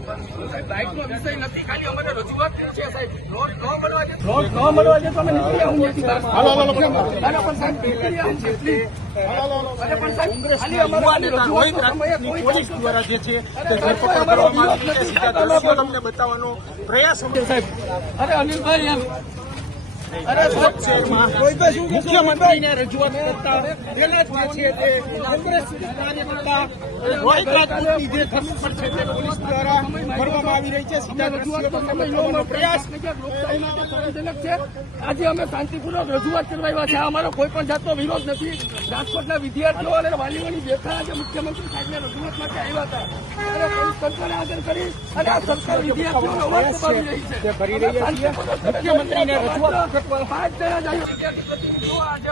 બાઇકનો વિષય નથી ખાલી અમારે રજૂઆત છે સાહેબ. રોડ ન બનવા દે. રોડ ન બનવા દે તો અમે નીકળી આવું ત્યાંથી બહાર. અરે પણ સાહેબ નીકળી આવું અરે અનિલભાઈ એમ મુખ્યમંત્રીને રજૂઆત કરતા પહેલા છે તે કોંગ્રેસ કાર્યકર્તા જે ધરપકડ છે તે પોલીસ દ્વારા કરવામાં આવી રહી છે સીધા દ્રશ્યો પ્રયાસ. આજે અમે શાંતિપૂર્વક રજૂઆત કરવા આવ્યા છે અમારો કોઈ પણ જાતનો વિરોધ નથી. રાજકોટના વિદ્યાર્થીઓ અને વાલીઓની બેઠા આજે મુખ્યમંત્રી સાહેબને રજૂઆત માટે આવ્યા હતા. અને પોલીસ તંત્રને આગળ કરી અને આ સરકાર વિદ્યાર્થીઓનો અવાજ દબાવી રહી છે. તે કરી રહ્યા છીએ. મુખ્યમંત્રીને રજૂઆત આજે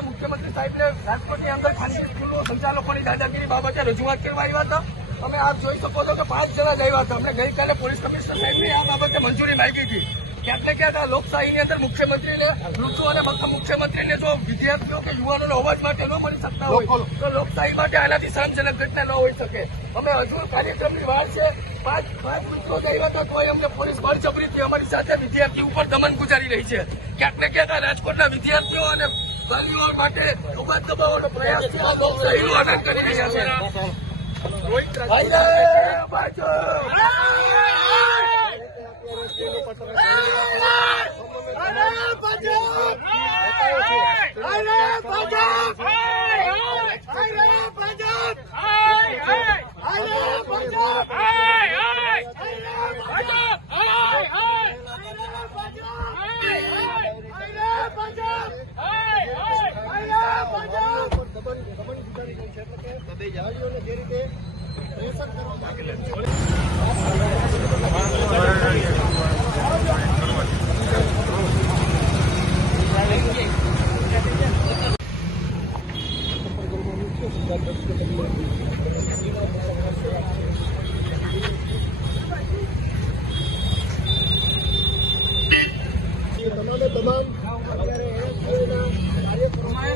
મુખ્યમંત્રી સાહેબને રાજકોટની અંદર ખાનગી સ્કૂલો સંચાલકોની દાદાગીરી બાબતે રજૂઆત કરવા આવ્યા હતા અમે આપ જોઈ શકો છો કે પાંચ જણા જ આવ્યા હતા. અમને ગઈકાલે પોલીસ કમિશનર સાહેબની આ બાબતે મંજૂરી માંગી હતી. ક્યાંક ને ક્યાંક આ લોકશાહીની અંદર મુખ્યમંત્રીને લૂંટવું અને ફક્ત મુખ્યમંત્રીને જો વિદ્યાર્થીઓ કે યુવાનોને અવાજ માટે ન મળી શકતા હોય તો લોકશાહી માટે આનાથી શરમજનક ઘટના ન હોઈ શકે. અમે હજુ કાર્યક્રમની વાર છે. પાંચ પાંચ મિત્રો જ હતા તોય અમને પોલીસ બળજબરીથી અમારી સાથે વિદ્યાર્થી ઉપર દમન ગુજારી રહી છે. ક્યાંક ને ક્યાંક આ રાજકોટના વિદ્યાર્થીઓ અને વાલીઓ માટે અવાજ દબાવવાનો પ્રયાસ છે. આ લોકશાહીનું આનંદ કરી રહ્યા છે. ભાઈ રે, બાજુ. તમામે તમામ અત્યારે એનએસયુના કાર્યક્રમો